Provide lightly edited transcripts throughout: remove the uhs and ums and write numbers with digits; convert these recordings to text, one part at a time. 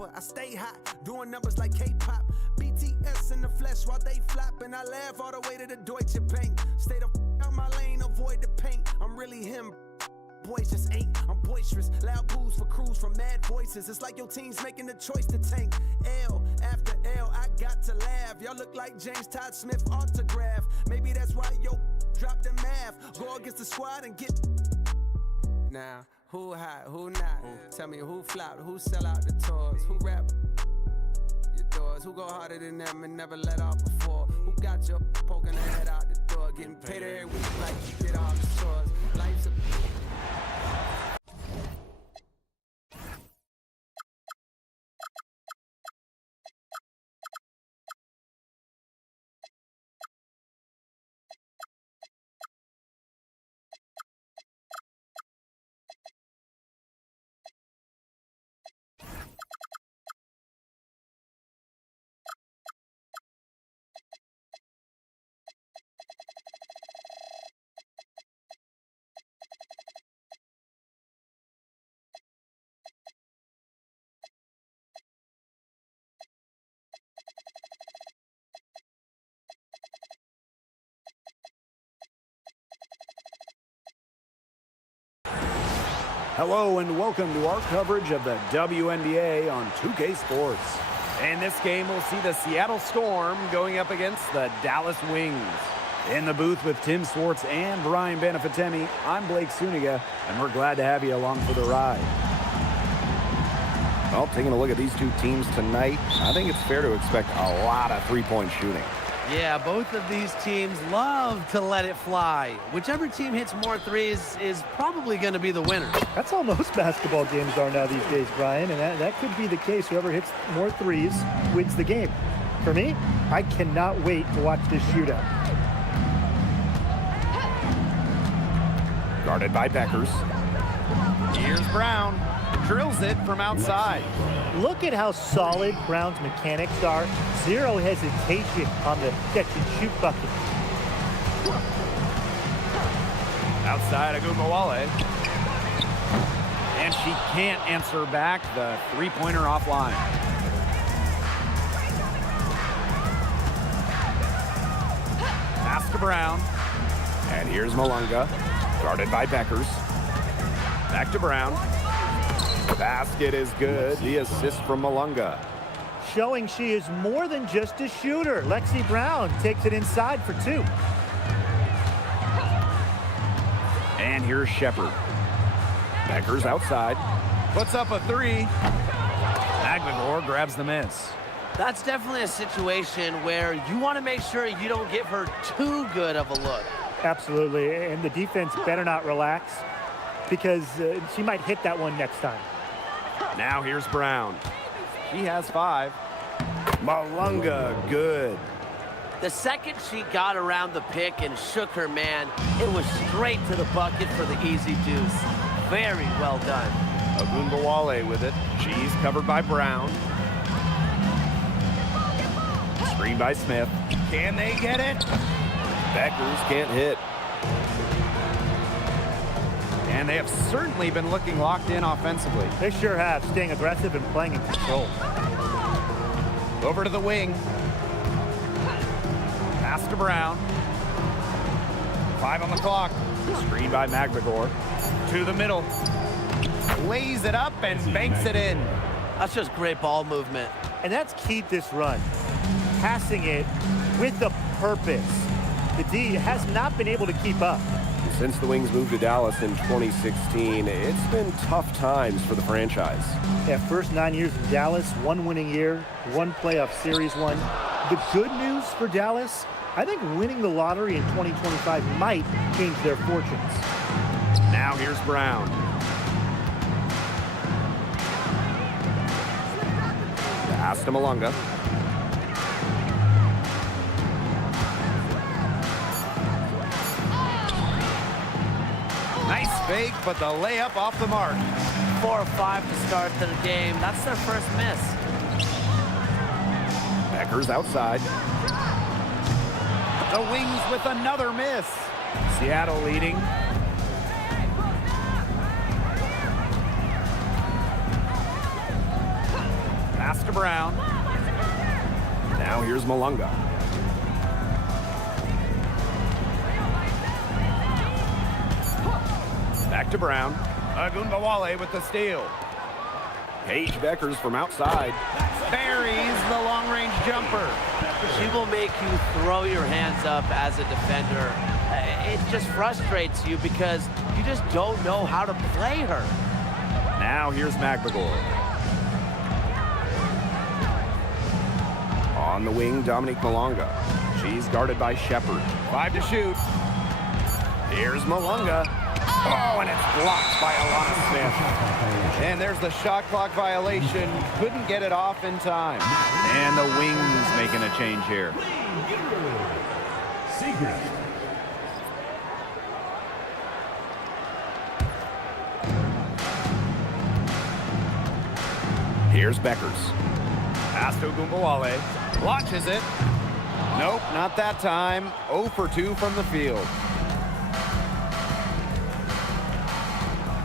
rapper, I stay hot, doing numbers like K-pop. BTS in the flesh while they flop, and I laugh all the way to the Deutsche Bank. Stay the out my lane, avoid the paint. I'm really him. Boys just ain't. I'm boisterous, loud boos for crews from mad voices. It's like your team's making the choice to tank. L after L, I got to laugh. Y'all look like James Todd Smith autograph. Maybe that's why yo dropped the math. Go against the squad and get. Now, who hot, who not? Tell me who flopped, who sell out the tours, who rap your doors, who go harder than them and never let off before, who got your poking their head out the door, getting paid every week like you did all the chores. Life's a Hello and welcome to our coverage of the WNBA on 2K Sports. In this game, we'll see the Seattle Storm going up against the Dallas Wings. In the booth with Tim Swartz and Brian Benefitemi, I'm Blake Suniga, and we're glad to have you along for the ride. Well, taking a look at these two teams tonight, I think it's fair to expect a lot of three-point shooting. Yeah, both of these teams love to let it fly. Whichever team hits more threes is probably going to be the winner. That's how most basketball games are now these days, Brian, and that could be the case. Whoever hits more threes wins the game. For me, I cannot wait to watch this shootout. Guarded by Beckers. Here's Brown. Drills it from outside. Look at how solid Brown's mechanics are. Zero hesitation on the catch-and-shoot bucket. Outside Agumbawale. And she can't answer back the three-pointer offline. Pass to Brown. And here's Malunga. Guarded by Beckers. Back to Brown. Basket is good. The assist from Malunga. Showing she is more than just a shooter. Lexi Brown takes it inside for two. And here's Shepard. Beckers outside. Puts up a three. Magmagor grabs the miss. That's definitely a situation where you want to make sure you don't give her too good of a look. Absolutely, and the defense better not relax because she might hit that one next time. Now here's Brown. He has 5. Malunga, good. The second she got around the pick and shook her man, it was straight to the bucket for the easy deuce. Very well done. Agumbawale with it. She's covered by Brown. Screen by Smith. Can they get it? Beckers can't hit. And they have certainly been looking locked in offensively. They sure have, staying aggressive and playing in control. Over to the wing. Pass to Brown. 5 on the clock. Screen by Magmagor. To the middle. Lays it up and banks it in. That's just great ball movement. And that's key to this run. Passing it with a purpose. The D has not been able to keep up. Since the Wings moved to Dallas in 2016, it's been tough times for the franchise. Yeah, first 9 years in Dallas, 1 winning year, 1 playoff series won. The good news for Dallas, I think winning the lottery in 2025 might change their fortunes. Now here's Brown. Pass to Malunga. Nice fake, but the layup off the mark. 4 or 5 to start the game. That's their first miss. Beckers outside. The Wings with another miss. Seattle leading. Now here's Malunga. Back to Brown. Agunbawale with the steal. Paige Beckers from outside. Buries the long-range jumper. She will make you throw your hands up as a defender. It just frustrates you because you just don't know how to play her. Now here's Magbegor. On the wing, Dominique Malunga. She's guarded by Shepard. 5 to shoot. Here's Malunga. Oh, and it's blocked by Alana Smith. And there's the shot clock violation. Couldn't get it off in time. And the Wings making a change here. Here's Beckers. Pass to Agunbawale. Launches it. Nope, not that time. 0 for 2 from the field.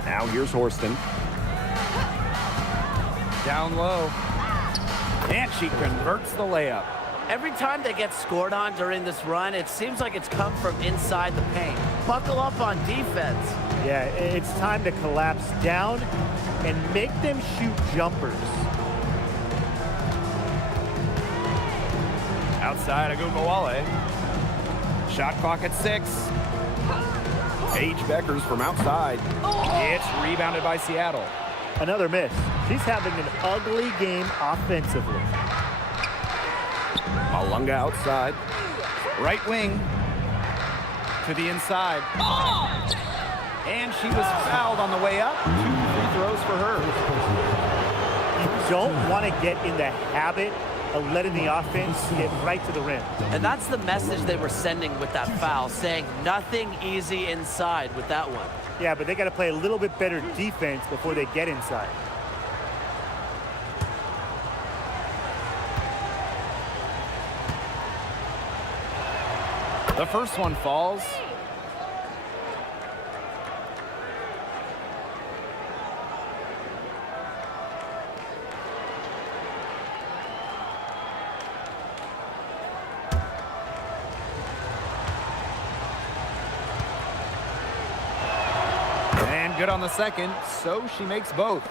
Now here's Horston. Down low. And she converts the layup. Every time they get scored on during this run, it seems like it's come from inside the paint. Buckle up on defense. Yeah, it's time to collapse down and make them shoot jumpers. Outside Agunbawale. Shot clock at 6. Paige Beckers from outside. It's rebounded by Seattle. Another miss. She's having an ugly game offensively. Malunga outside. Right wing to the inside. And she was fouled on the way up. 2 free throws for her. You don't want to get in the habit of letting the offense get right to the rim. And that's the message they were sending with that foul, saying nothing easy inside with that one. Yeah, but they got to play a little bit better defense before they get inside. The first one falls. And good on the second, so she makes both.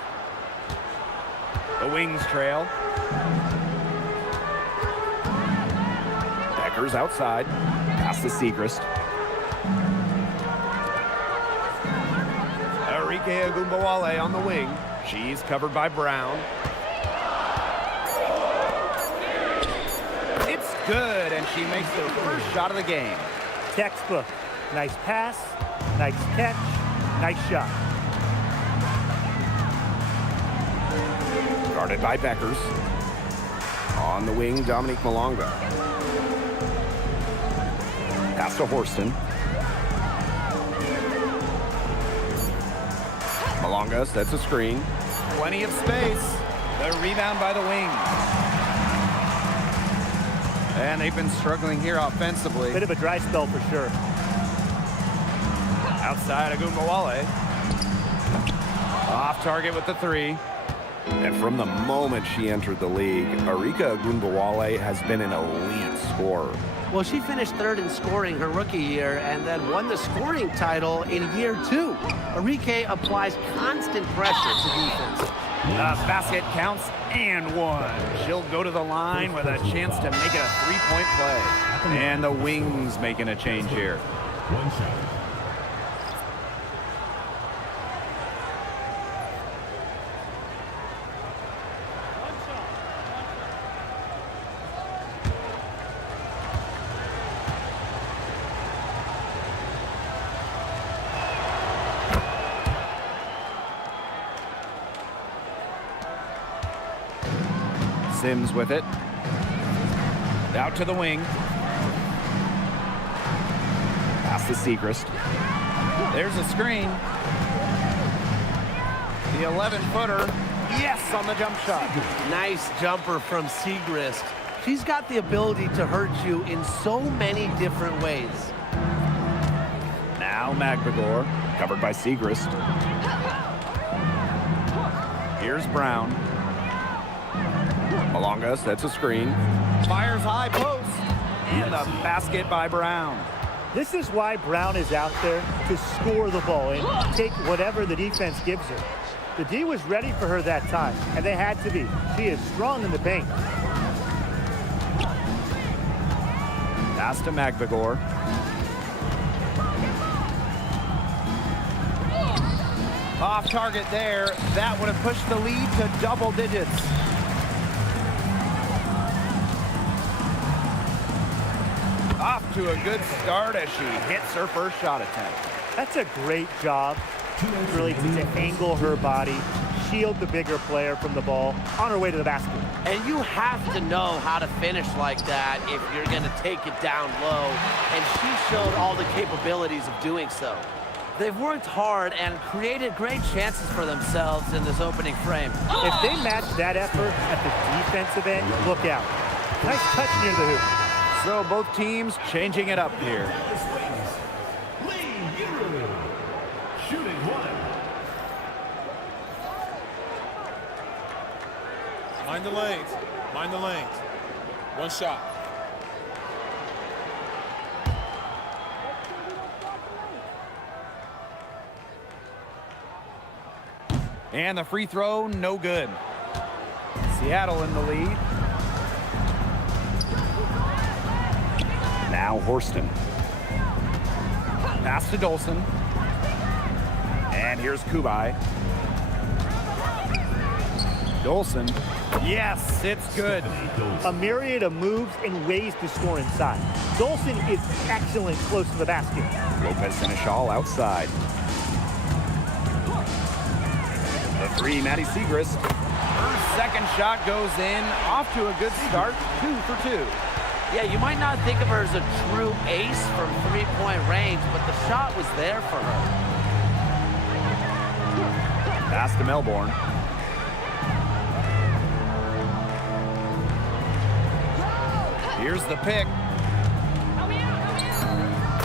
The Wings trail. Beckers outside. Pass to Segrist. Arike Agunbawale on the wing. She's covered by Brown. It's good, and she makes the first shot of the game. Textbook. Nice pass, nice catch, nice shot. Guarded by Beckers. On the wing, Dominique Malunga. Pass to Horston. Malunga sets a screen. Plenty of space. The rebound by the Wings. And they've been struggling here offensively. Bit of a dry spell for sure. Outside Agunbawale. Off target with the 3. And from the moment she entered the league, Arike Agunbawale has been an elite scorer. Well, she finished 3rd in scoring her rookie year and then won the scoring title in year 2. Arike applies constant pressure to defense. The basket counts and 1. She'll go to the line with a chance to make it a 3-point play. And the Wings making a change here. One shot. Sims with it. Out to the wing. Pass to Segrist. There's a screen. The 11-footer. Yes, on the jump shot. Nice jumper from Segrist. She's got the ability to hurt you in so many different ways. Now Magbegor. Covered by Segrist. Here's Brown. Malunga sets a screen. Fires high post. And the basket by Brown. This is why Brown is out there, to score the ball and take whatever the defense gives her. The D was ready for her that time, and they had to be. She is strong in the paint. Pass to Magbegor. Off target there. That would have pushed the lead to double digits. Off to a good start as she hits her first shot attempt. That's a great job, really, to angle her body, shield the bigger player from the ball on her way to the basket. And you have to know how to finish like that if you're going to take it down low. And she showed all the capabilities of doing so. They've worked hard and created great chances for themselves in this opening frame. If they match that effort at the defensive end, look out. Nice touch near the hoop. So both teams changing it up here. Shooting one. Mind the lanes. Mind the lanes. One shot. And the free throw, no good. Seattle in the lead. Now Horston. Pass to Dolson. And here's Kubai. Dolson. Yes, it's good. A myriad of moves and ways to score inside. Dolson is excellent close to the basket. Lopez Seneschal outside. The three, Maddie Siegrist. Her second shot goes in. Off to a good start. 2 for 2. Yeah, you might not think of her as a true ace from three-point range, but the shot was there for her. Pass to Melbourne. Here's the pick.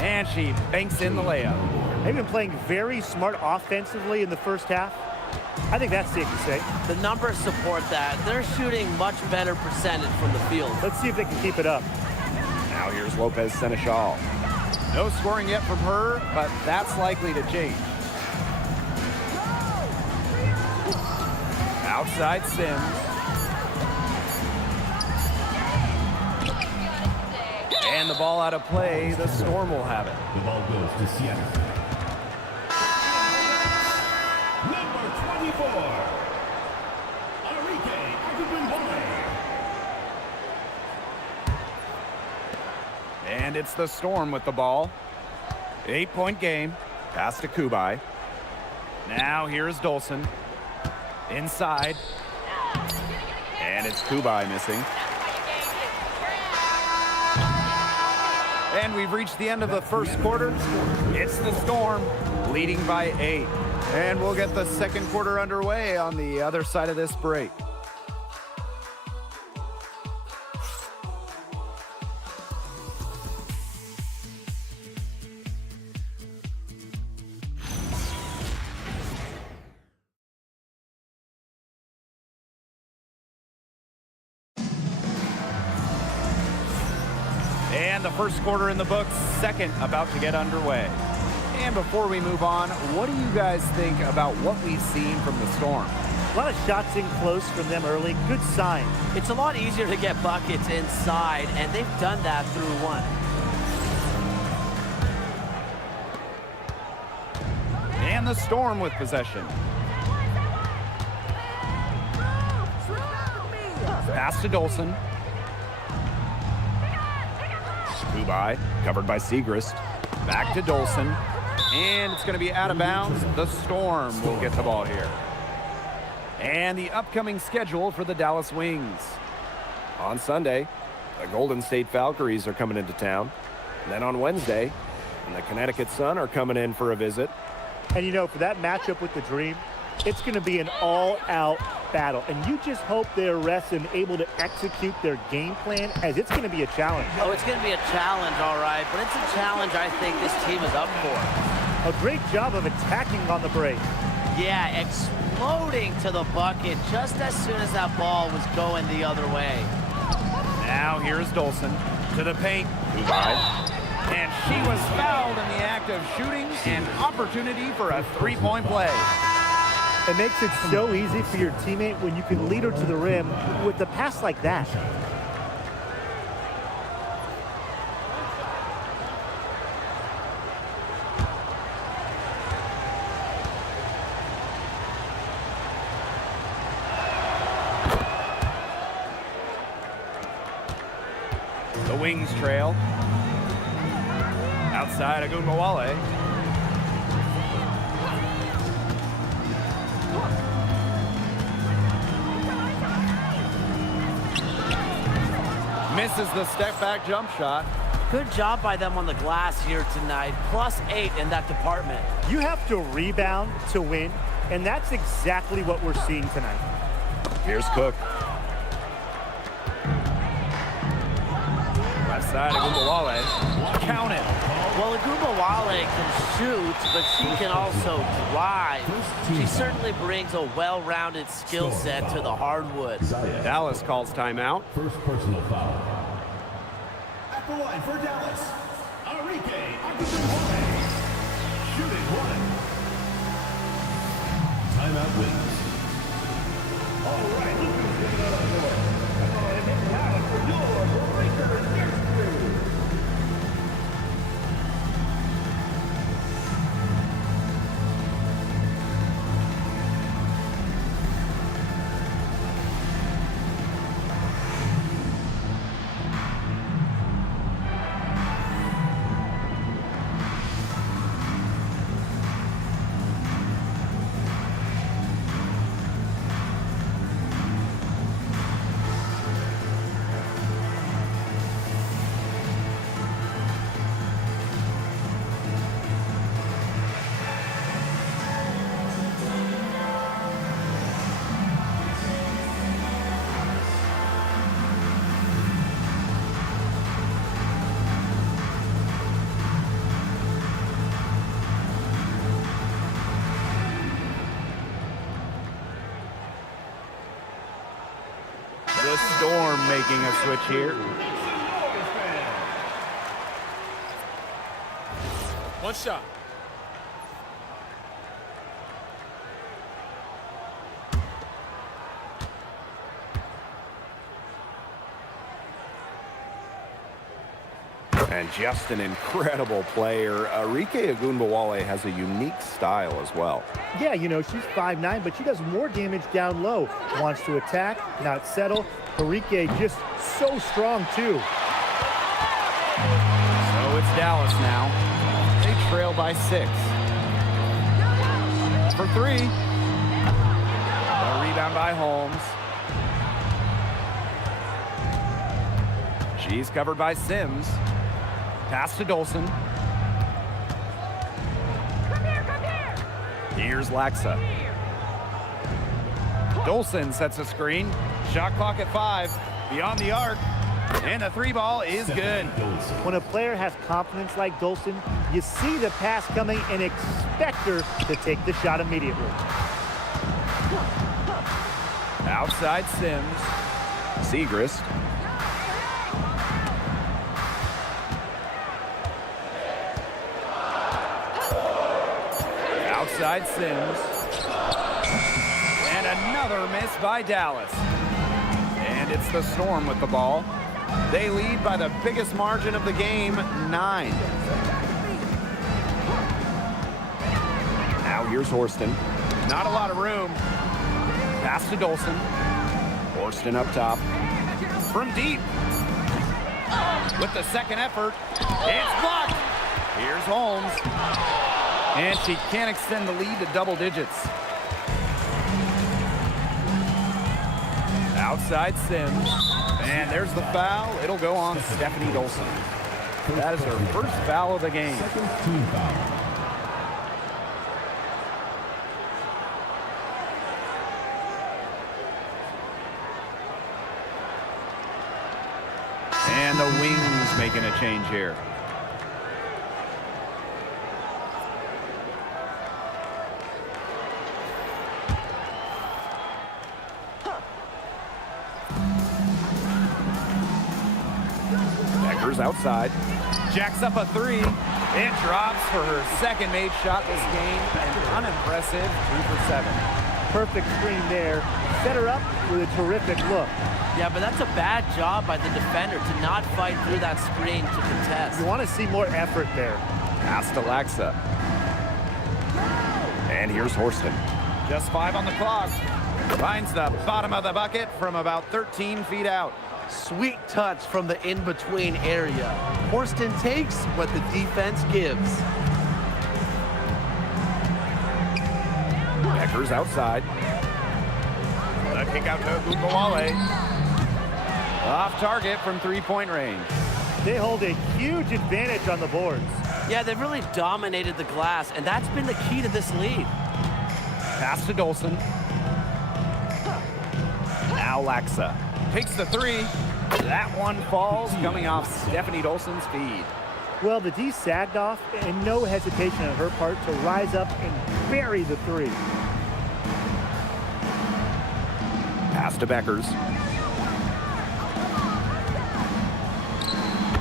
And she banks in the layup. They've been playing very smart offensively in the first half. I think that's safe to say. The numbers support that. They're shooting much better percentage from the field. Let's see if they can keep it up. Now here's Lopez Seneschal. No scoring yet from her, but that's likely to change. Outside Sims. And the ball out of play. The Storm will have it. The ball goes to Seattle. Number 24, Arike Ogunbowale. And it's the Storm with the ball. 8-point game. Pass to Kubai. Now here's Dolson. Inside. And it's Kubai missing. And we've reached the end of the first quarter. It's the Storm leading by 8. And we'll get the second quarter underway on the other side of this break. And the first quarter in the books, second about to get underway. And before we move on, what do you guys think about what we've seen from the Storm? A lot of shots in close from them early. Good sign. It's a lot easier to get buckets inside, and they've done that through one. And the Storm with possession. Pass to Dolson. Kubai, covered by Siegrist. Back to Dolson. And it's going to be out of bounds. The Storm will get the ball here. And the upcoming schedule for the Dallas Wings. On Sunday, the Golden State Valkyries are coming into town. And then on Wednesday, the Connecticut Sun are coming in for a visit. And you know, for that matchup with the Dream, it's going to be an all-out battle. And you just hope they're rested and able to execute their game plan, as it's going to be a challenge. Oh, it's going to be a challenge, all right, but it's a challenge I think this team is up for. A great job of attacking on the break. Yeah, exploding to the bucket just as soon as that ball was going the other way. Now here's Dolson to the paint. And she was fouled in the act of shooting, an opportunity for a three-point play. It makes it so easy for your teammate when you can lead her to the rim with a pass like that. The Wings trail. Outside Agunbowale. Misses the step-back jump shot. Good job by them on the glass here tonight. +8 in that department. You have to rebound to win, and that's exactly what we're seeing tonight. Here's Cook. Left side Agunbowale. Count it. Well, Agunbowale can shoot, but she can also drive. She certainly brings a well-rounded skill set to the hardwood. Dallas calls timeout. First personal foul. At the line for Dallas, Arike Agunbowale. Shooting one. Timeout Wings. All right, look who's getting out of the door. And now for your Breaker next move. The Storm making a switch here. One shot. And just an incredible player. Arike Agunbowale has a unique style as well. Yeah, you know, she's 5'9", but she does more damage down low. Wants to attack, not settle. Arike just so strong, too. So it's Dallas now. They trail by 6. For 3. A rebound by Holmes. She's covered by Sims. Pass to Dolson. Here's Laxa. Dolson sets a screen. Shot clock at 5. Beyond the arc. And the 3 ball is good. When a player has confidence like Dolson, you see the pass coming and expect her to take the shot immediately. Outside Sims. Segrist. Outside Sims. And another miss by Dallas. And it's the Storm with the ball. They lead by the biggest margin of the game, 9. Now here's Horston. Not a lot of room. Pass to Dolson. Horston up top. From deep. With the second effort. It's blocked. Here's Holmes. And she can't extend the lead to double digits. Outside Sims. And there's the foul. It'll go on Stephanie Dolson. That is her first foul of the game. Second team foul. And the Wings making a change here. Beckers outside. Jacks up a three. It drops for her second made shot this game. An unimpressive 2 for 7. Perfect screen there. Set her up with a terrific look. Yeah, but that's a bad job by the defender to not fight through that screen to contest. You want to see more effort there. Pass to Laxa. And here's Horston. Just 5 on the clock. Finds the bottom of the bucket from about 13 feet out. Sweet touch from the in-between area. Horston takes what the defense gives. Beckers outside. The kick out to Gungawale. Off target from 3-point range. They hold a huge advantage on the boards. Yeah, they've really dominated the glass, and that's been the key to this lead. Pass to Dolson. Now Laxa takes the three. That one falls, coming off Stephanie Dolson's feed. Well, the D sagged off, and no hesitation on her part to rise up and bury the three. Pass to Beckers.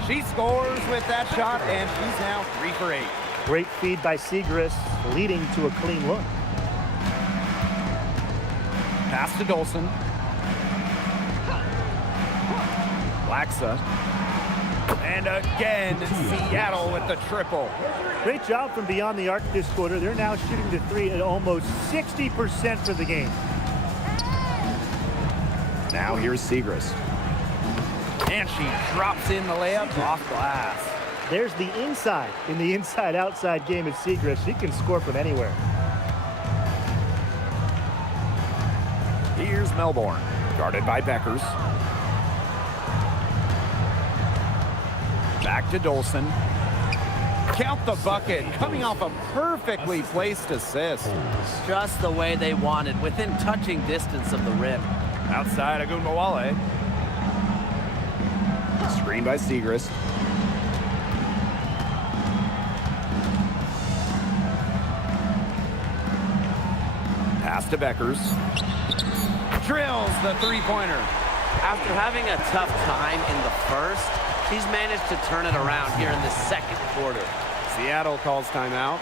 She scores with that shot, and she's now 3 for 8. Great feed by Segrist, leading to a clean look. Pass to Dolson. Laxa. And again, Seattle with the triple. Great job from beyond the arc this quarter. They're now shooting the three at almost 60% for the game. Now here's Segrist. And she drops in the layup off glass. There's the inside in the inside-outside game at Segrist. She can score from anywhere. Here's Melbourne. Guarded by Beckers. Back to Dolson. Count the bucket, coming off a perfectly placed assist. Just the way they wanted, within touching distance of the rim. Outside Agunmawale. Screen by Segrist. Pass to Beckers. Drills the three-pointer. After having a tough time in the first, she's managed to turn it around here in the second quarter. Seattle calls timeout.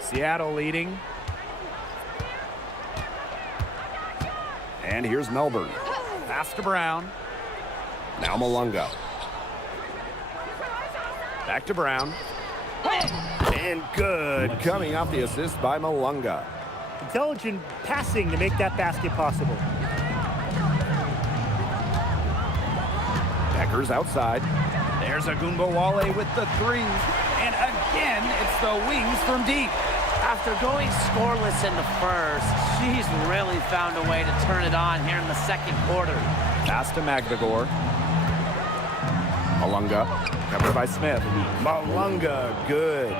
Seattle leading. And here's Melbourne. Pass to Brown. Now Malunga. Back to Brown. And good. Coming off the assist by Malunga. Intelligent passing to make that basket possible. Beckers outside. There's Agunmawale with the three. And again, it's the wings from deep. After going scoreless in the first, she's really found a way to turn it on here in the second quarter. Pass to Magdagor. Malunga. Covered by Smith. Malunga. Good.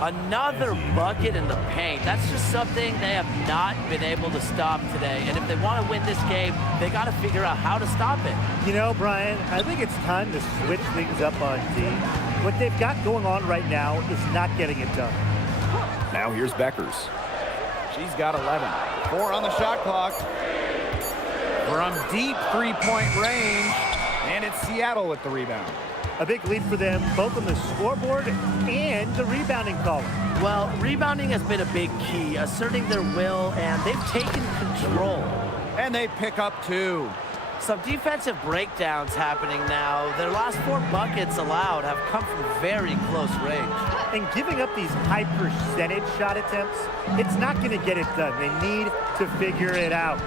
Another bucket in the paint. That's just something they have not been able to stop today. And if they want to win this game, they got to figure out how to stop it. You know, Brian, I think it's time to switch things up on D. What they've got going on right now is not getting it done. Now here's Beckers. She's got 11. 4 on the shot clock. From deep three-point range, and it's Seattle with the rebound. A big lead for them, both on the scoreboard and the rebounding column. Well, rebounding has been a big key, asserting their will, and they've taken control. And they pick up 2. Some defensive breakdowns happening now. Their last 4 buckets allowed have come from very close range. And giving up these high percentage shot attempts, it's not going to get it done. They need to figure it out.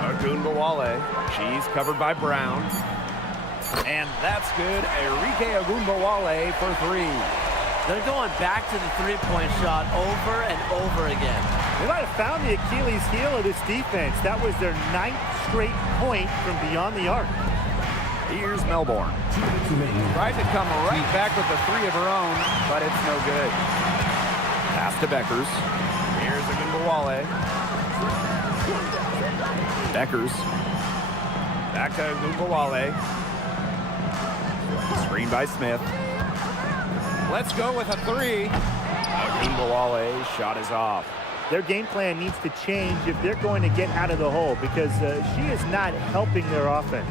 Ogunbowale, she's covered by Brown. And that's good. Enrique Ogunbowale for 3. They're going back to the three-point shot over and over again. They might have found the Achilles heel of this defense. That was their 9th straight point from beyond the arc. Here's Melbourne. Tried to come right back with a 3 of her own, but it's no good. Pass to Beckers. Here's Ogunbowale. Beckers. Back to Ogunbowale. Screen by Smith. Let's go with a 3. Ogunbowale's shot is off. Their game plan needs to change if they're going to get out of the hole because she is not helping their offense.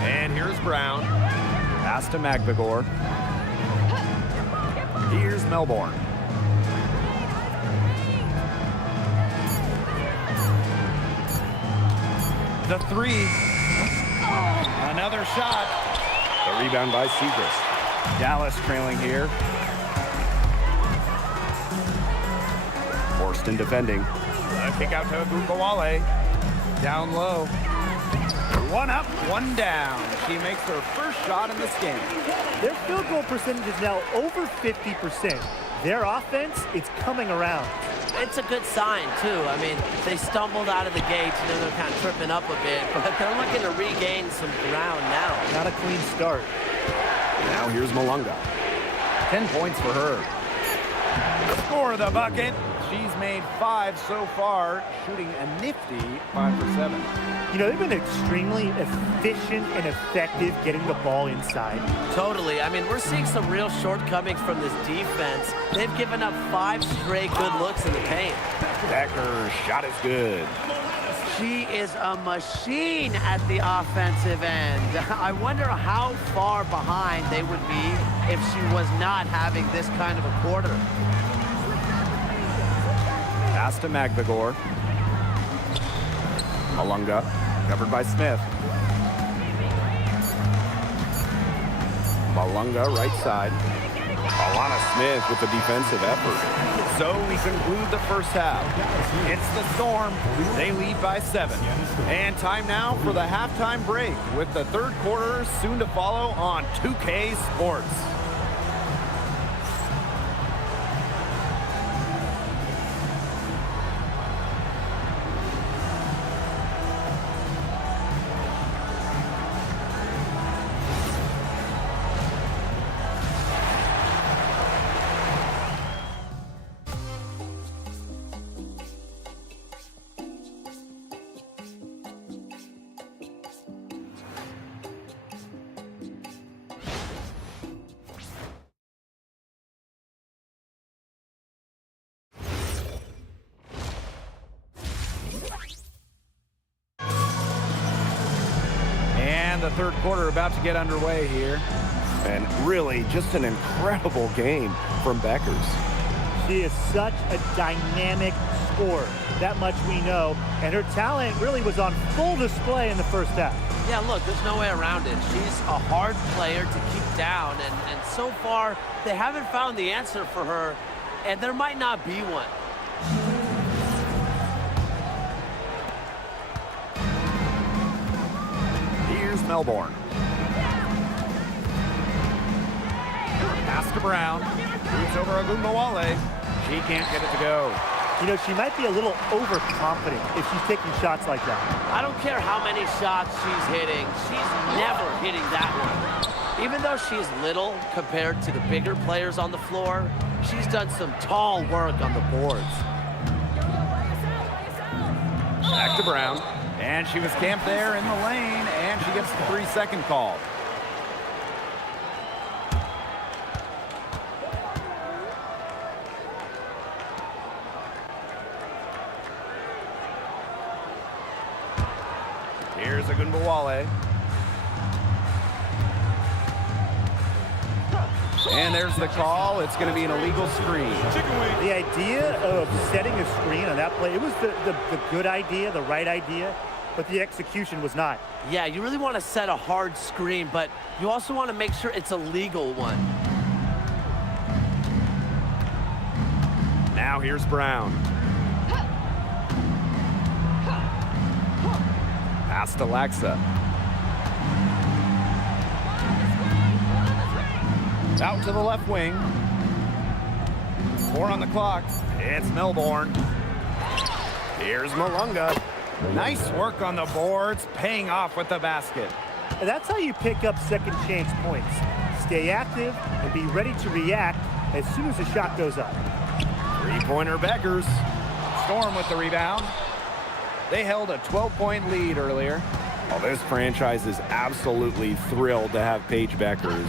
And here's Brown. Pass to Magbegor. Here's Melbourne. The 3. Another shot. The rebound by Siegrist. Dallas trailing here. Horston defending. A kick out to Ogunbowale. Down low. 1 up, 1 down. She makes her first shot in this game. Their field goal percentage is now over 50%. Their offense, it's coming around. It's a good sign, too. I mean, they stumbled out of the gates, and then they're kind of tripping up a bit, but they're looking to regain some ground now. Not a clean start. Now here's Malunga. 10 points for her. Score the bucket. She's made 5 so far, shooting a nifty 5 for 7. You know, they've been extremely efficient and effective getting the ball inside. Totally. I mean, we're seeing some real shortcomings from this defense. They've given up 5 straight good looks in the paint. Becker's shot is good. She is a machine at the offensive end. I wonder how far behind they would be if she was not having this kind of a quarter. Pass to Magbegor. Malunga, covered by Smith. Malunga, right side. Alana Smith with the defensive effort. So we conclude the first half. It's the Storm. They lead by 7. And time now for the halftime break with the third quarter soon to follow on 2K Sports. The third quarter about to get underway here. And really just an incredible game from Beckers. She is such a dynamic scorer. That much we know. And her talent really was on full display in the first half. Yeah, look, there's no way around it. She's a hard player to keep down. And so far, they haven't found the answer for her. And there might not be one. Here's Melbourne. Pass to Brown. Moves over Ogunbowale. She can't get it to go. You know, she might be a little overconfident if she's taking shots like that. I don't care how many shots she's hitting. She's never hitting that one. Even though she's little compared to the bigger players on the floor, she's done some tall work on the boards. Back to Brown. And she was camped there in the lane, and she gets the 3-second call. Ogunbowale. And there's the call. It's going to be an illegal screen. Chicken wing. The idea of setting a screen on that play, it was the good idea, the right idea, but the execution was not. Yeah, you really want to set a hard screen, but you also want to make sure it's a legal one. Now here's Brown. Pass to Laxa. Out to the left wing. 4 on the clock. It's Melbourne. Here's Malunga. Nice work on the boards, paying off with the basket. And that's how you pick up second chance points. Stay active and be ready to react as soon as the shot goes up. Three-pointer Beckers. Storm with the rebound. They held a 12-point lead earlier. Well, this franchise is absolutely thrilled to have Paige Beckers.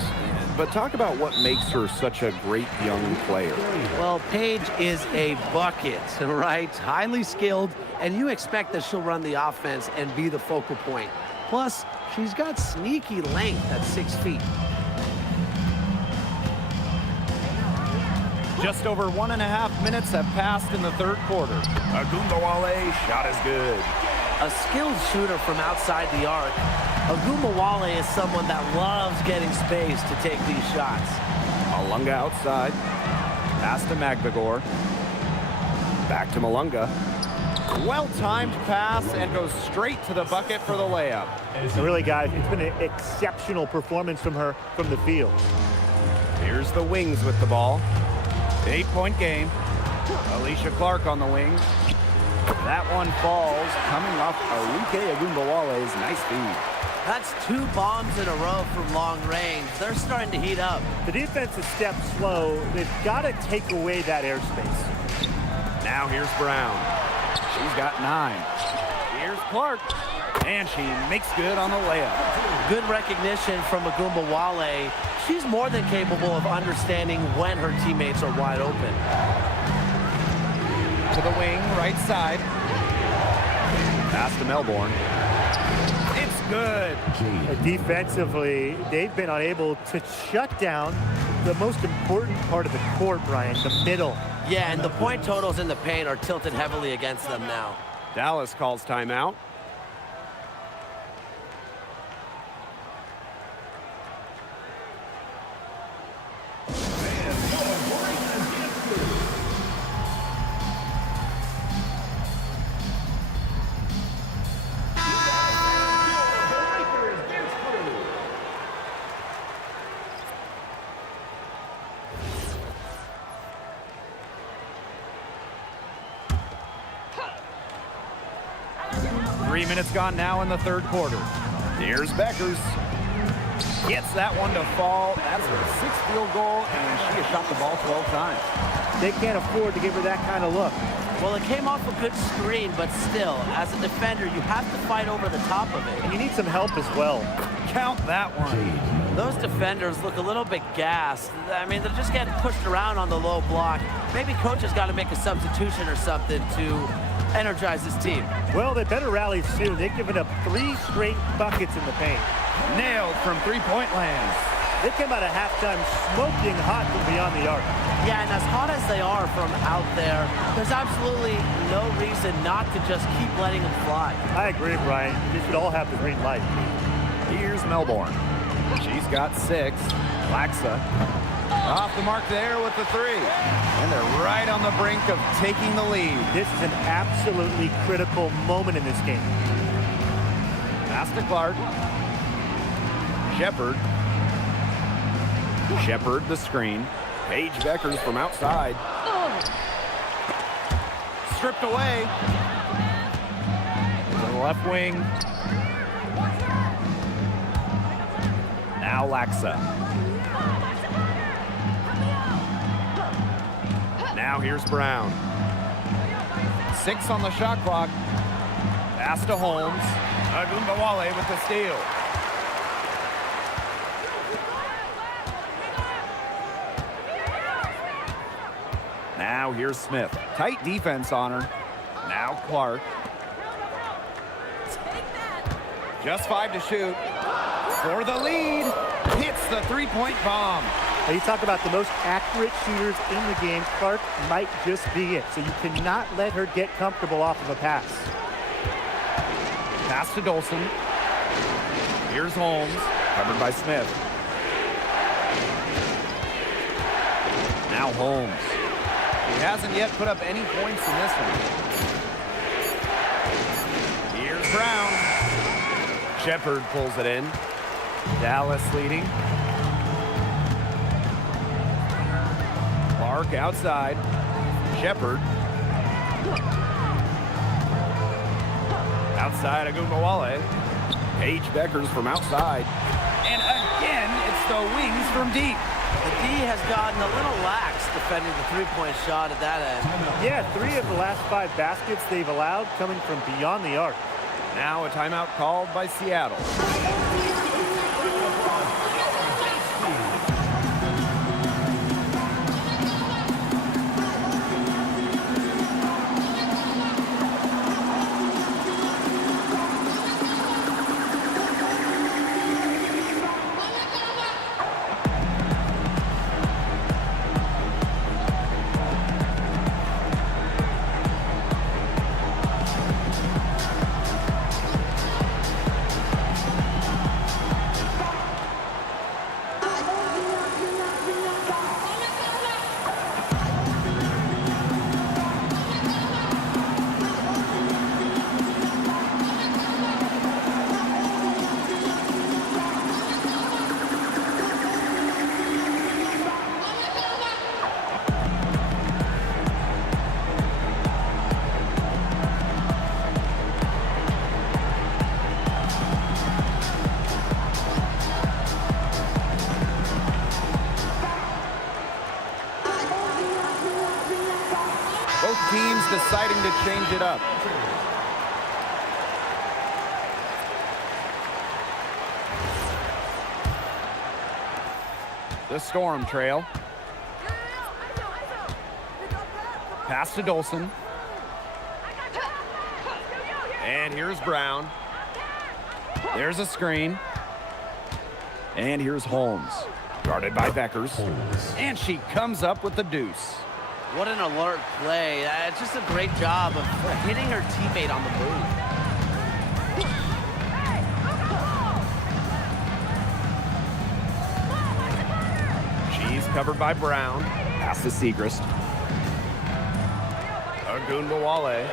But talk about what makes her such a great young player. Well, Paige is a bucket, right? Highly skilled, and you expect that she'll run the offense and be the focal point. Plus, she's got sneaky length at 6 feet. Just over 1.5 minutes have passed in the third quarter. Ogunbowale shot is good. A skilled shooter from outside the arc, Ogunbowale is someone that loves getting space to take these shots. Malunga outside. Pass to Magdagor. Back to Malunga. Well-timed pass and goes straight to the bucket for the layup. And really, guys, it's been an exceptional performance from her from the field. Here's the Wings with the ball. 8-point game. Alicia Clark on the wing. That one falls, coming off Arike Ogunbowale's nice feed. That's 2 bombs in a row from long range. They're starting to heat up. The defense is stepped slow. They've got to take away that airspace. Now here's Brown. She's got 9. Here's Clark. And she makes good on the layup. Good recognition from Ogunbowale. She's more than capable of understanding when her teammates are wide open. To the wing, right side. Pass to Melbourne. It's good. Defensively, they've been unable to shut down the most important part of the court, Brian, the middle. Yeah, and the point totals in the paint are tilted heavily against them now. Dallas calls timeout. Three minutes gone now in the third quarter. Here's Beckers. Gets that one to fall. That's her 6th field goal, and she has shot the ball 12 times. They can't afford to give her that kind of look. Well, it came off a good screen, but still, as a defender, you have to fight over the top of it. And you need some help as well. Count that one. Those defenders look a little bit gassed. I mean, they're just getting pushed around on the low block. Maybe coach has got to make a substitution or something to energize his team. Well, they better rally soon. They've given up 3 straight buckets in the paint. Nailed from three-point land. They came out of halftime smoking hot from beyond the arc. Yeah, and as hot as they are from out there, there's absolutely no reason not to just keep letting them fly. I agree, Brian. They should all have the green light. Here's Melbourne. She's got 6. Laxa off the mark there with the 3. And they're right on the brink of taking the lead. This is an absolutely critical moment in this game. Pass to Clark. Shepard. Shepard the screen. Paige Beckers from outside. Stripped away. To the left wing. Now Laxa. Now here's Brown. 6 on the shot clock. Pass to Holmes. Ogunbowale with the steal. Now here's Smith. Tight defense on her. Now Clark. Just 5 to shoot. For the lead. Hits the three-point bomb. Now, you talk about the most accurate shooters in the game. Clark might just be it. So you cannot let her get comfortable off of a pass. Pass to Dolson. Here's Holmes. Covered by Smith. Now Holmes. He hasn't yet put up any points in this one. Here's Brown. Shepard pulls it in. Dallas leading. Clark outside. Shepard. Outside Agumbawale. Paige Beckers from outside. And again, it's the wings from deep. The D has gotten a little lax defending the three-point shot at that end. Yeah, 3 of the last 5 baskets they've allowed coming from beyond the arc. Now a timeout called by Seattle. Both teams deciding to change it up. The Storm trail. Pass to Dolson. And here's Brown. There's a screen. And here's Holmes. Guarded by Beckers. And she comes up with the deuce. What an alert play. It's just a great job of hitting her teammate on the move. She's covered by Brown. Pass to Segrist. Agumbawale.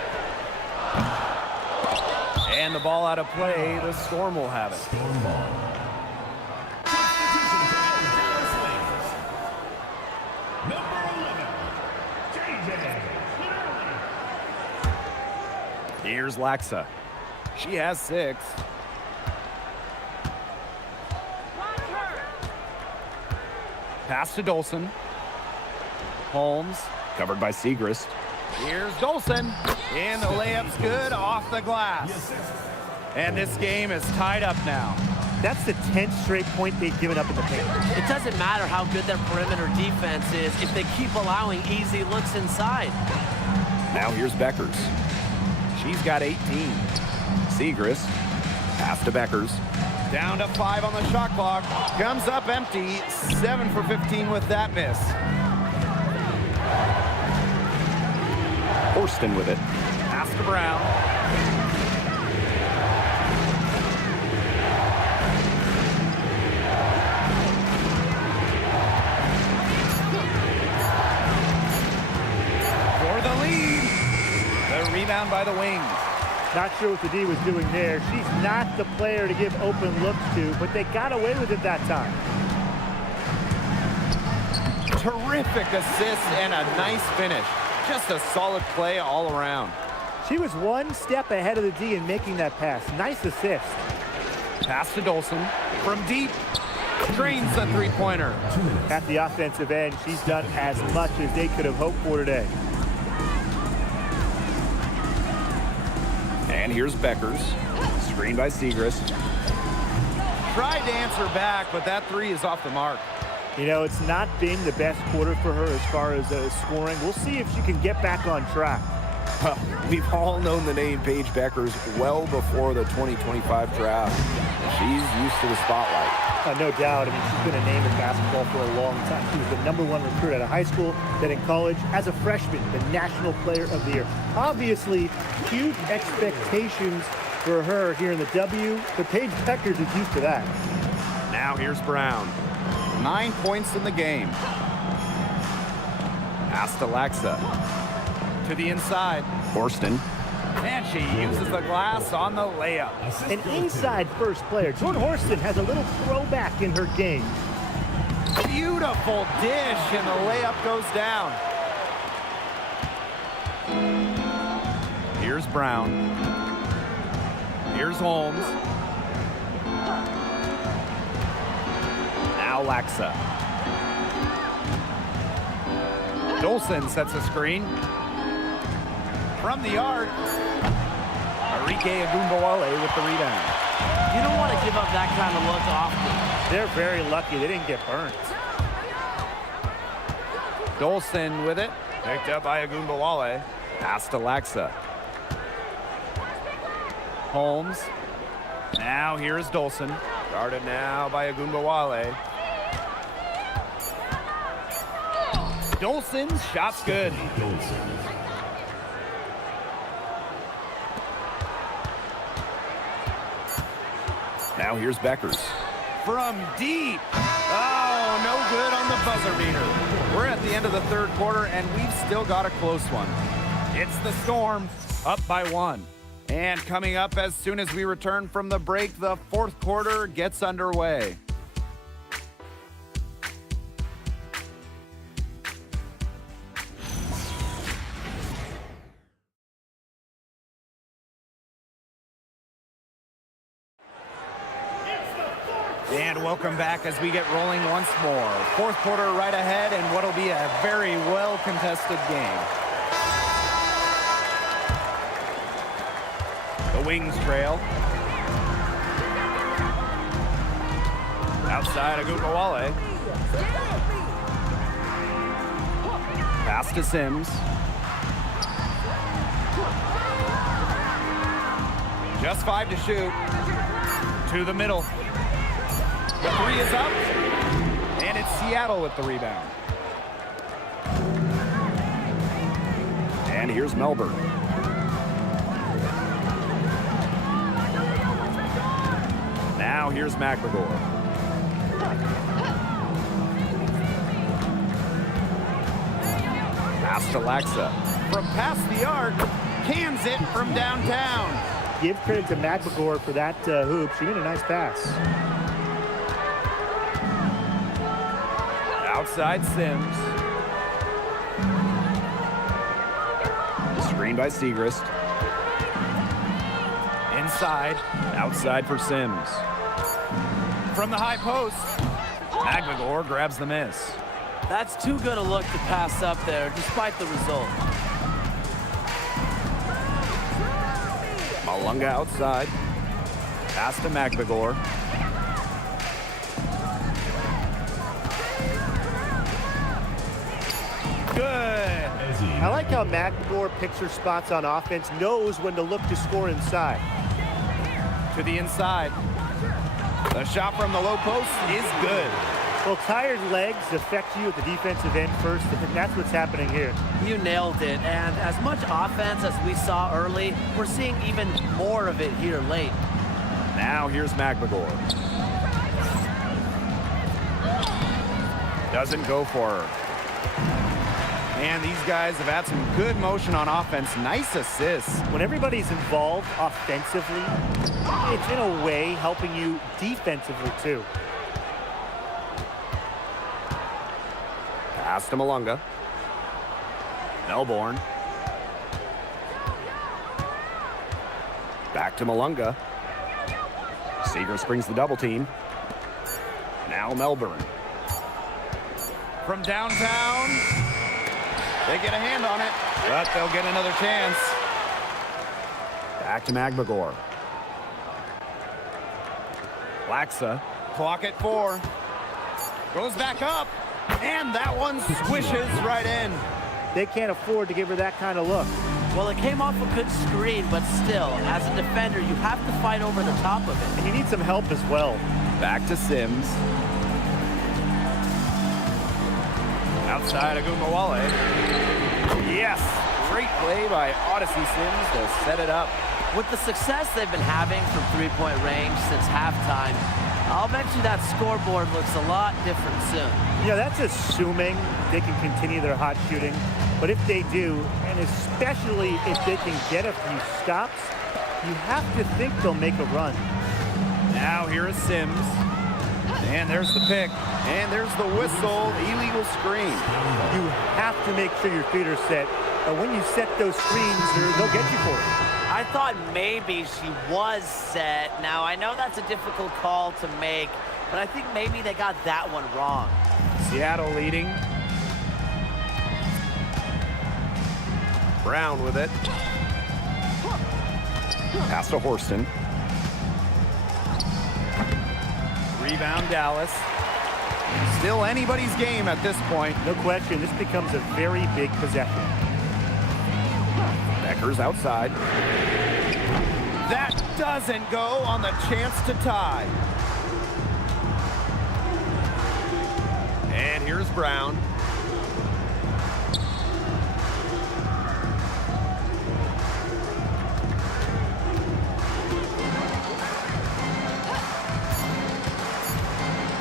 And the ball out of play. The Storm will have it. Here's Laxa. She has 6. Pass to Dolson. Holmes, covered by Segrist. Here's Dolson. And the layup's good off the glass. And this game is tied up now. That's the 10th straight point they've given up in the paint. It doesn't matter how good their perimeter defense is if they keep allowing easy looks inside. Now here's Beckers. She's got 18. Segrist. Pass to Beckers. Down to 5 on the shot clock. Comes up empty. 7 for 15 with that miss. Horston with it. Pass to Brown. For the lead. The rebound by the wings. Not sure what the D was doing there. She's not the player to give open looks to, but they got away with it that time. Terrific assist and a nice finish. Just a solid play all around. She was one step ahead of the D in making that pass. Nice assist. Pass to Dolson. From deep. Drains the three-pointer. At the offensive end, she's done as much as they could have hoped for today. And here's Beckers. Screened by Segrist. Tried to answer back, but that 3 is off the mark. You know, it's not been the best quarter for her as far as scoring. We'll see if she can get back on track. Well, we've all known the name Paige Bueckers well before the 2025 draft. She's used to the spotlight. No doubt. I mean, she's been a name in basketball for a long time. She was the #1 recruit out of high school, then in college. As a freshman, the National Player of the Year. Obviously, huge expectations for her here in the W, but Paige Bueckers is used to that. Now here's Brown. 9 points in the game. Pass to Lexa. To the inside. Horston. And she uses the glass on the layup. An inside first player. Jordan Horston has a little throwback in her game. Beautiful dish, and the layup goes down. Here's Brown. Here's Holmes. Now Lexa. Dolson sets a screen. From the arc, Arike Agumbawale with the rebound. You don't want to give up that kind of look often. They're very lucky they didn't get burnt. Dolson with it. Picked up by Agumbawale. Pass to Lexa. Holmes. Now here's Dolson. Guarded now by Agumbawale. Dolson's shot's good. Now here's Bueckers. From deep. Oh, no good on the buzzer beater. We're at the end of the third quarter, and we've still got a close one. It's the Storm, up by 1. And coming up as soon as we return from the break, the fourth quarter gets underway. And welcome back as we get rolling once more. Fourth quarter right ahead, and what'll be a very well-contested game. The Wings trail. Outside Agumbawale. Pass to Sims. Just 5 to shoot. To the middle. The 3 is up, and it's Seattle with the rebound. And here's Melbourne. Now here's McGregor. Pass to Lexa. From past the arc, cans it from downtown. Give credit to McGregor for that hoop. She made a nice pass. Outside Sims. Screen by Segrist. Inside. Outside for Sims. From the high post. McGregor grabs the miss. That's too good a look to pass up there, despite the result. Malunga outside. Pass to McGregor. Good. I like how McGregor picks her spots on offense, knows when to look to score inside. To the inside. The shot from the low post is good. Well, tired legs affect you at the defensive end first, and that's what's happening here. You nailed it, and as much offense as we saw early, we're seeing even more of it here late. Now here's McGregor. Doesn't go for her. And these guys have had some good motion on offense. Nice assists. When everybody's involved offensively, it's in a way helping you defensively too. Pass to Malunga. Melbourne. Back to Malunga. Segrist brings the double team. Now Melbourne. From downtown. They get a hand on it, but they'll get another chance. Back to McGregor. Lexa, clock at 4. Goes back up, and that one swishes right in. They can't afford to give her that kind of look. Well, it came off a good screen, but still, as a defender, you have to fight over the top of it. And you need some help as well. Back to Sims. Outside Agumbawale. Yes! Great play by Odyssey Sims to set it up. With the success they've been having from three-point range since halftime, I'll bet you that scoreboard looks a lot different soon. You know, that's assuming they can continue their hot shooting. But if they do, and especially if they can get a few stops, you have to think they'll make a run. Now here is Sims. And there's the pick. And there's the whistle. Illegal screen. You have to make sure your feet are set. But when you set those screens, they'll get you for it. I thought maybe she was set. Now, I know that's a difficult call to make, but I think maybe they got that one wrong. Seattle leading. Brown with it. Pass to Horston. Rebound Dallas. Still anybody's game at this point. No question, this becomes a very big possession. Becker's outside. That doesn't go on the chance to tie. And here's Brown.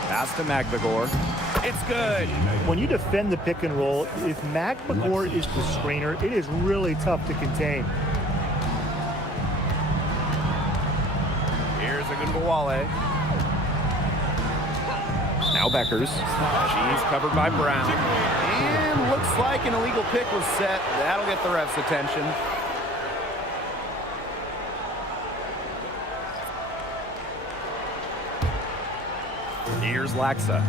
Pass to Magbagor. It's good. When you defend the pick and roll, if Magbagor is the screener, it is really tough to contain. Here's Agumbawale. Now Beckers. She's covered by Brown. And looks like an illegal pick was set. That'll get the ref's attention. Here's Laxa.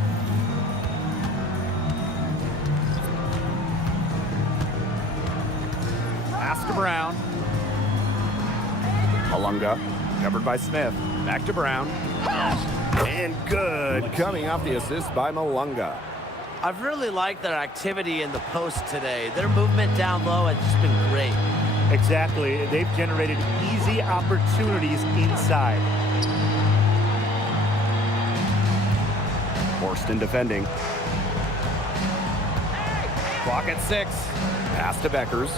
Pass to Brown. Malunga, covered by Smith. Back to Brown. And good, coming off the assist by Malunga. I've really liked their activity in the post today. Their movement down low has just been great. Exactly. They've generated easy opportunities inside. Horston defending. Clock at 6. Pass to Beckers.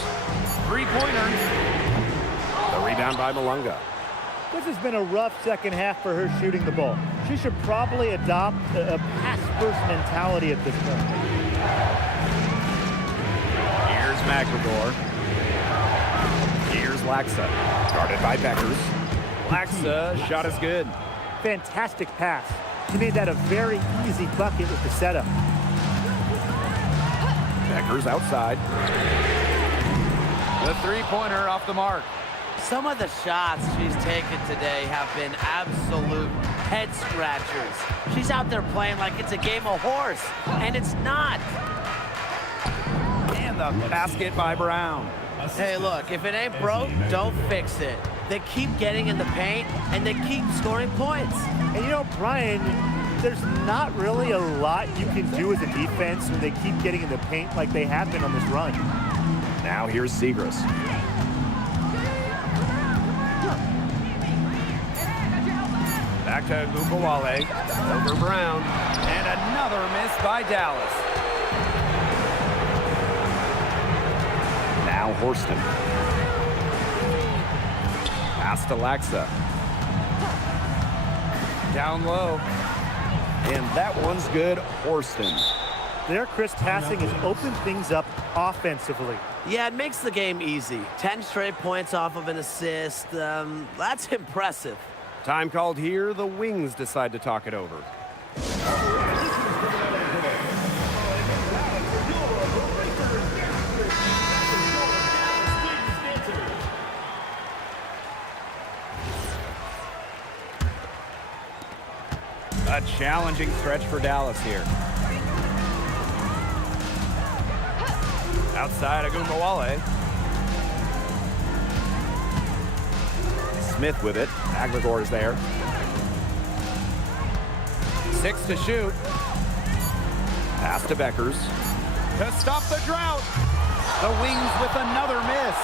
Three-pointer. The rebound by Malunga. This has been a rough second half for her shooting the ball. She should probably adopt a pass-first mentality at this point. Here's Magbagor. Here's Laxa. Guarded by Beckers. Laxa, shot is good. Fantastic pass. She made that a very easy bucket with the setup. Beckers outside. The three-pointer off the mark. Some of the shots she's taken today have been absolute head-scratchers. She's out there playing like it's a game of horse, and it's not. And the basket by Brown. Hey, look, if it ain't broke, don't fix it. They keep getting in the paint, and they keep scoring points. And you know, Brian, there's not really a lot you can do as a defense when they keep getting in the paint like they have been on this run. Now here's Zegras. Back to Agumbawale. Over Brown. And another miss by Dallas. Now Horston. Pass to Laxa. Down low. And that one's good, Horston. Their crisp passing has opened things up offensively. Yeah, it makes the game easy. 10 straight points off of an assist. That's impressive. Time called here. The Wings decide to talk it over. A challenging stretch for Dallas here. Outside Agumbawale. Smith with it. Magbagor is there. 6 to shoot. Pass to Beckers. To stop the drought. The Wings with another miss.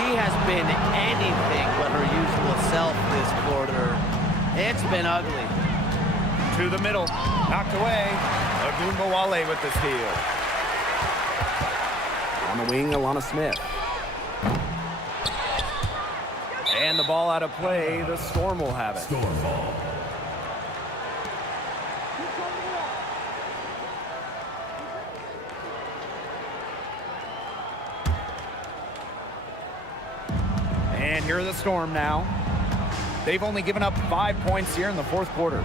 She has been anything but her usual self this quarter. It's been ugly. To the middle, knocked away. Ogunbowale with the steal. On the wing, Alana Smith. And the ball out of play. The Storm will have it. Storm ball. And here are the Storm now. They've only given up 5 points here in the fourth quarter.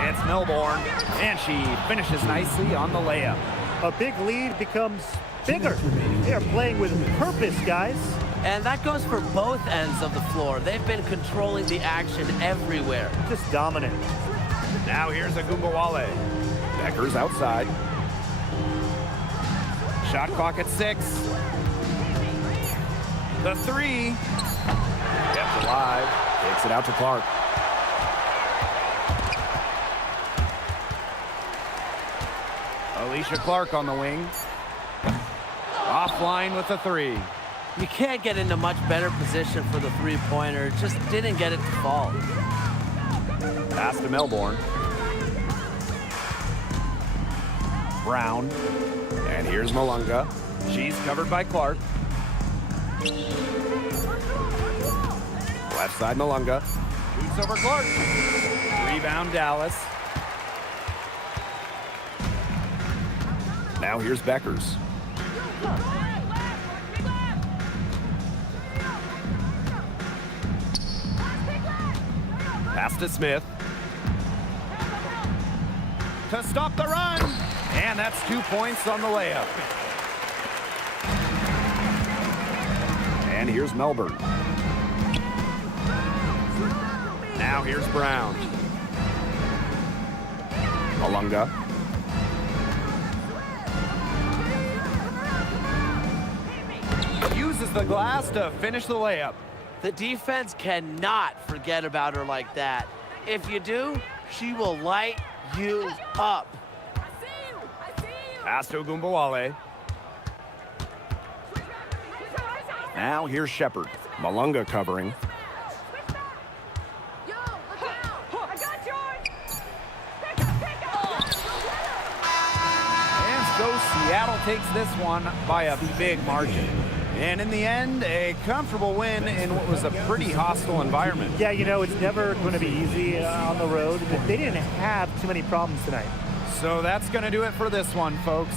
It's Melbourne, and she finishes nicely on the layup. A big lead becomes bigger. They are playing with purpose, guys. And that goes for both ends of the floor. They've been controlling the action everywhere. Just dominant. Now here's Ogunbowale. Beckers outside. Shot clock at 6. The 3. Kept alive. Takes it out to Clark. Alicia Clark on the wing. Offline with the 3. You can't get into much better position for the three-pointer. Just didn't get it to fall. Pass to Melbourne. Brown. And here's Malunga. She's covered by Clark. Left side, Malunga. Boots over Clark. Rebound Dallas. Now here's Beckers. Pass to Smith. To stop the run. And that's 2 points on the layup. And here's Melbourne. Now here's Brown. Malunga. Uses the glass to finish the layup. The defense cannot forget about her like that. If you do, she will light you up. Pass to Ogunbowale. Now here's Shepard. Malunga covering. And so Seattle takes this one by a big margin. And in the end, a comfortable win in what was a pretty hostile environment. Yeah, you know, it's never going to be easy on the road. They didn't have too many problems tonight. So that's going to do it for this one, folks.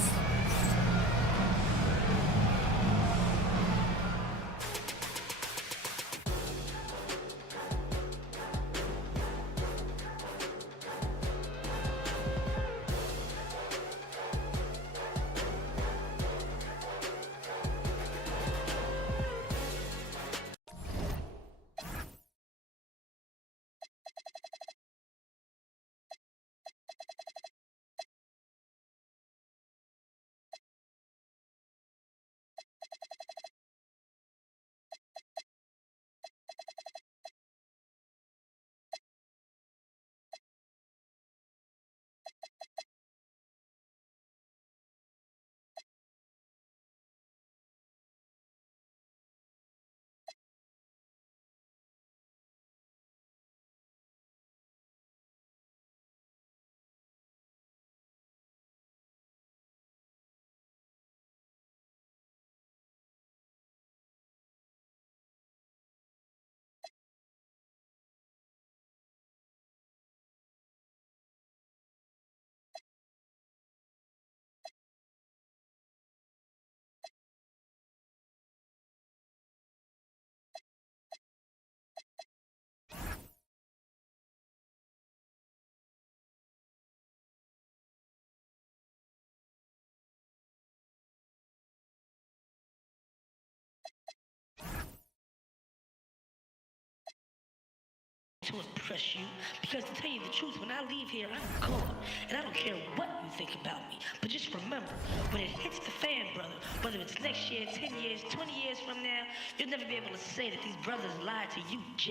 To impress you, because to tell you the truth, when I leave here, I'm gone, and I don't care what you think about me. But just remember, when it hits the fan, brother, whether it's next year, 10 years, 20 years from now, you'll never be able to say that these brothers lied to you, Jack.